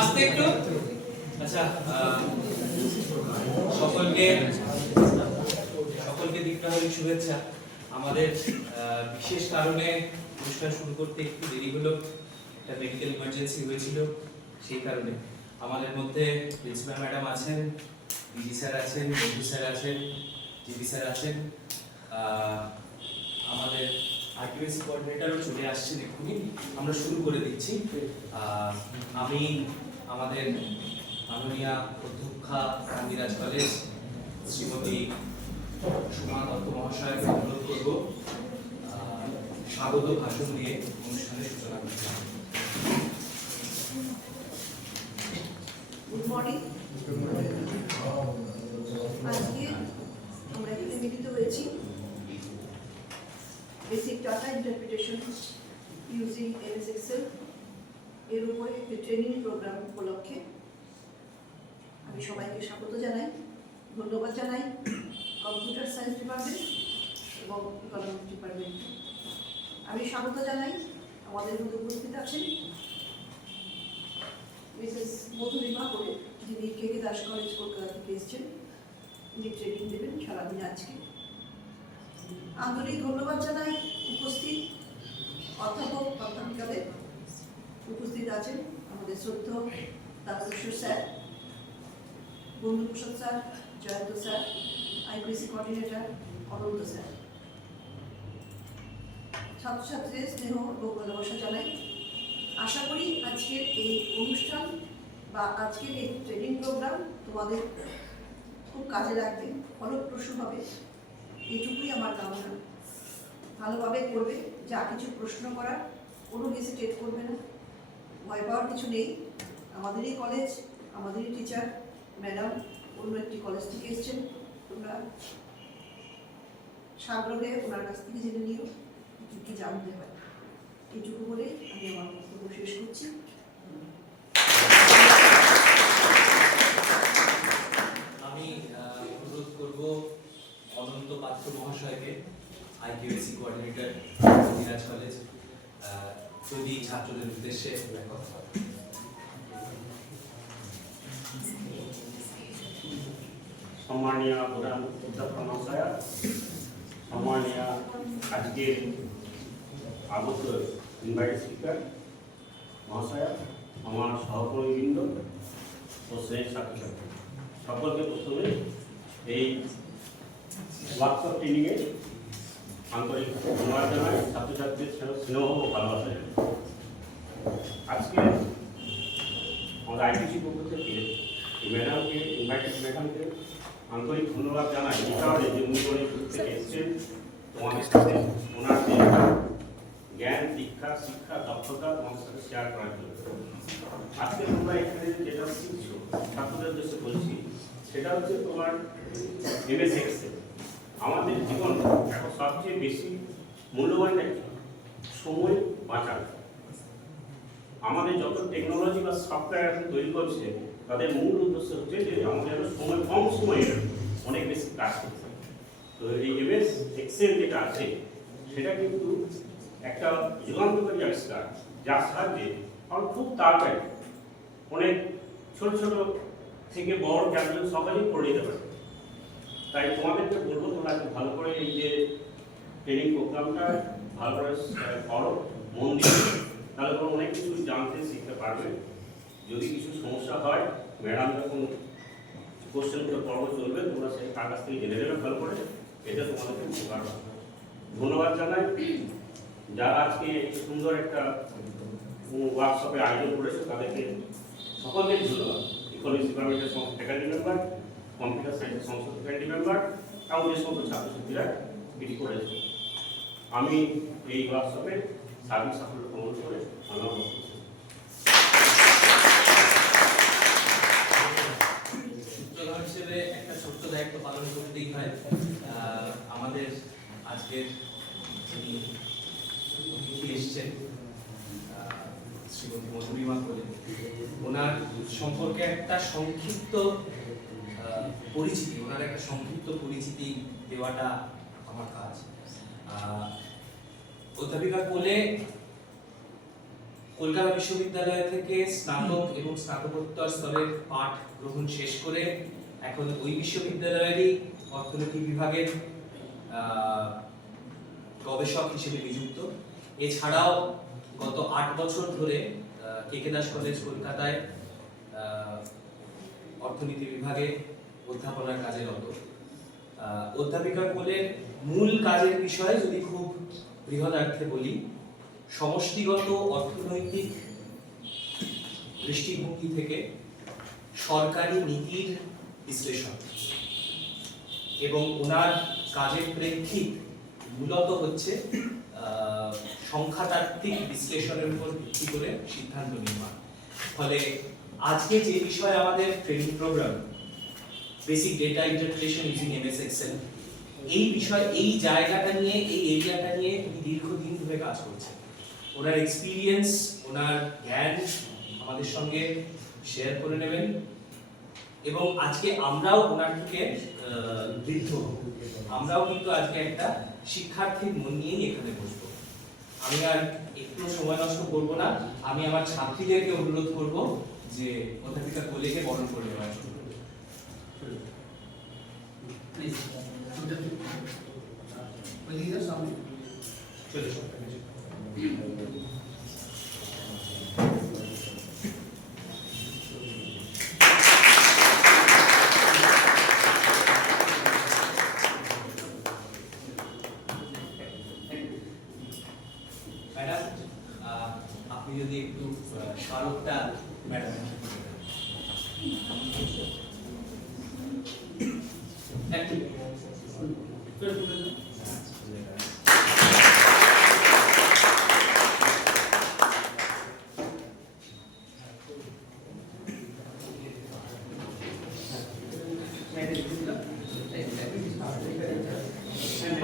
আস্তে একটু। আচ্ছা, সকলকে দীপাবলির শুভেচ্ছা। আমাদের বিশেষ কারণে অনুষ্ঠান শুরু করতে একটু দেরি হলো, একটা মেডিকেল ইমার্জেন্সি হয়েছিল, সেই কারণে। আমাদের মধ্যে প্রিন্সিপাল ম্যাডাম আছেন, ডিজি স্যার আছেন, মধু স্যার আছেন, জিবি স্যার আছেন, আমাদের আইকিউএসি কোঅর্ডিনেটরও চলে আসছেন। এক্ষুনি আমরা শুরু করে দিচ্ছি। আমি আমাদের মাননীয় অধ্যক্ষা গান্ধীরাজ কলেজ শ্রীমতী সুমা দত্ত মহাশয়কে অনুরোধ করব স্বাগত ভাষণ দিয়ে অনুষ্ঠানের সূচনা করতে। Good morning. আজকে আমরা এখানে মিলিত হয়েছি basic data interpretation using MS Excel এর উপরে একটি ট্রেনিং প্রোগ্রাম উপলক্ষে আমি সবাইকে স্বাগত জানাই, ধন্যবাদ জানাই কম্পিউটার সায়েন্স ডিপার্টমেন্ট এবং ইকোনমিক্স ডিপার্টমেন্ট। আমি স্বাগত জানাই আমাদের মধ্যে উপস্থিত আছেন মিসেস মধুরিমা করে, যিনি কে কে দাস কলেজ কলকাতা থেকে এসেছেন, উনি ট্রেনিং দেবেন সারাদিন আজকে। আন্তরিক ধন্যবাদ জানাই উপস্থিত অধ্যাপক অধ্যাপিকাদের। উপস্থিত আছেন আমাদের শ্রদ্ধেয় Dadakeshwar sir, Bandhuprasad sir, Jayanta sir, IQAC coordinator Ananta sir. ছাত্রছাত্রীদের স্নেহ ও ভালোবাসা জানাই। আশা করি আজকের এই অনুষ্ঠান বা আজকের এই ট্রেনিং প্রোগ্রাম তোমাদের খুব কাজে লাগবে, ফলপ্রসূ হবে, এইটুকুই আমার কামনা। ভালোভাবে করবে, যা কিছু প্রশ্ন করার কোনো হেজিটেট করবে না, ভয় পাওয়ার কিছু নেই। আমাদেরই কলেজ, আমাদেরই টিচার ম্যাডাম অন্য একটি কলেজ থেকে এসেছেন, তোমরা সাগ্রহে ওনার কাছ থেকে জেনে নিও কী কী জানতে হয়। এইটুকু বলে আমি আমার বক্তব্য শেষ করছি। আমি অনুরোধ করব অনন্ত পাত্র মহাশয়কে, আইকিউএসি কোঅর্ডিনেটর গান্ধীরাজ কলেজ, যদি ছাত্রদের উদ্দেশ্যে কথা বলেন। সম্মানীয় প্রধান অধ্যাপক মহাশয়া, সম্মানীয় আজকের আগত ইনভাইটেড স্পিকার মহাশয়া, আমার সহকর্মীবৃন্দ ও শ্রেণীর ছাত্রছাত্রী সকলকে প্রথমে এই ওয়ার্কশপ ট্রেনিংয়ে আন্তরিক ধন্যবাদ জানাই, ছাত্রছাত্রীদের স্নেহ ও ভালোবাসা জানাই। আজকে আমাদের আইটিসি পক্ষ থেকে ম্যাডামকে, ইনভাইটেড ম্যাডামকে আন্তরিক ধন্যবাদ জানাই এই কারণে যে উনি অনেক দূর থেকে এসেছেন তোমাদের সাথে ওনার যে জ্ঞান, দীক্ষা, শিক্ষা, দক্ষতা তোমাদের সাথে শেয়ার করার জন্য। আজকে তোমরা এখানে যেটা শিখছো ছাত্রদের উদ্দেশ্যে বলছি, সেটা হচ্ছে তোমার এমএস এক্সেল। আমাদের জীবন এখন সবচেয়ে বেশি মূল্যবান সময় বাঁচানো। আমাদের যত টেকনোলজি বা সফটওয়্যার এখন তৈরি করছে তাদের মূল উদ্দেশ্য হচ্ছে যে আমাদের সময় কম সময়ে অনেক বেশি কাজ করতে হবে। তো এই এমএস এক্সেল যেটা আছে সেটা কিন্তু একটা যুগান্তকারী আবিষ্কার, যার সাহায্যে আমরা খুব তাড়াতাড়ি অনেক ছোট ছোট থেকে বড় ক্যালকুলেশন সহজেই করে নিতে পারি। তাই তোমাদেরকে বলবো তোমরা ভালো করে এই যে ট্রেনিং প্রোগ্রামটা ভালো করে করো, মন দিয়ে, তাহলে তোমরা অনেক কিছু জানতে শিখতে পারবে। যদি কিছু সমস্যা হয় ম্যাডাম যখন কোশ্চেনগুলো পর্ব চলবে তোমরা সেই তার কাছ থেকে জেনে নেবে ভালো করে, এটা তোমাদেরকে উপকার হবে। ধন্যবাদ জানাই যারা আজকে এই সুন্দর একটা ওয়ার্কশপের আয়োজন করেছে তাদেরকে সকলকে ধন্যবাদ। ইকোনমিক্স ডিপার্টমেন্টের সমস্ত ফ্যাকাল্টি মেম্বার, কম্পিউটার সায়েন্সের সমস্ত ফ্যাকাল্টি মেম্বার এবং যে সমস্ত ছাত্রছাত্রীরা এটি করেছে। আমি এই ওয়ার্কশপে সার্বিক সাফল্য প্রমাণ করে ধন্যবাদ। হিসেবে একটা ছোট্ট দায়িত্ব পালন করতেই হয়। আমাদের আজকের যিনি অতিথি এসছেন শ্রীমতী মধুরিমা করে, ওনার সম্পর্কে একটা সংক্ষিপ্ত পরিচিতি, ওনার একটা সংক্ষিপ্ত পরিচিতি দেওয়াটা আমার কাজ। অধ্যাপিকা কোলে কলকাতা বিশ্ববিদ্যালয় থেকে স্নাতক এবং স্নাতকোত্তর স্তরের পাঠ গ্রহণ শেষ করে এখন ওই বিশ্ববিদ্যালয়েরই অর্থনীতি বিভাগের গবেষক হিসেবে নিযুক্ত। এছাড়াও গত 8 বছর ধরে কে দাস কলেজ কলকাতায় অর্থনীতি বিভাগে অধ্যাপনার কাজে রত। অধ্যাপিকা কোলের মূল কাজের বিষয় যদি খুব বৃহদার্থে বলি, সমষ্টিগত অর্থনৈতিক দৃষ্টিভঙ্গি থেকে সরকারি নীতির বিশ্লেষণ, এবং ওনার কাজের প্রেক্ষিত মূলত হচ্ছে সংখ্যাতাত্ত্বিক বিশ্লেষণের উপর ভিত্তি করে সিদ্ধান্ত নির্মাণ। ফলে আজকে যে বিষয় আমাদের training program, basic data interpretation using MS Excel, এই বিষয়, এই জায়গাটা নিয়ে, এই এরিয়াটা নিয়ে তিনি দীর্ঘদিন ধরে কাজ করছেন। ওনার এক্সপিরিয়েন্স, ওনার জ্ঞান আমাদের সঙ্গে শেয়ার করে নেবেন, এবং আজকে আমরাও ওনার থেকে বৃদ্ধ, আমরাও কিন্তু আজকে একটা শিক্ষার্থীর মন নিয়েই এখানে বসবো। আমি আর একটু সময় নষ্ট করব না, আমি আমার ছাত্রীদেরকে অনুরোধ করব যে অধ্যাপিকা কোলেকে বরণ করে নেওয়ার জন্য। ম্যাডাম, আপনি যদি একটু স্মারকটা ম্যাডাম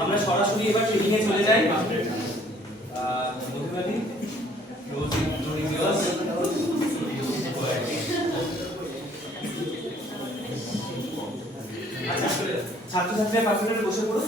আমরা সরাসরি এবার ট্রেনিং এ চলে যাই। মধুবাদী ছাত্রছাত্রীরা পাশে বসে পড়ুন।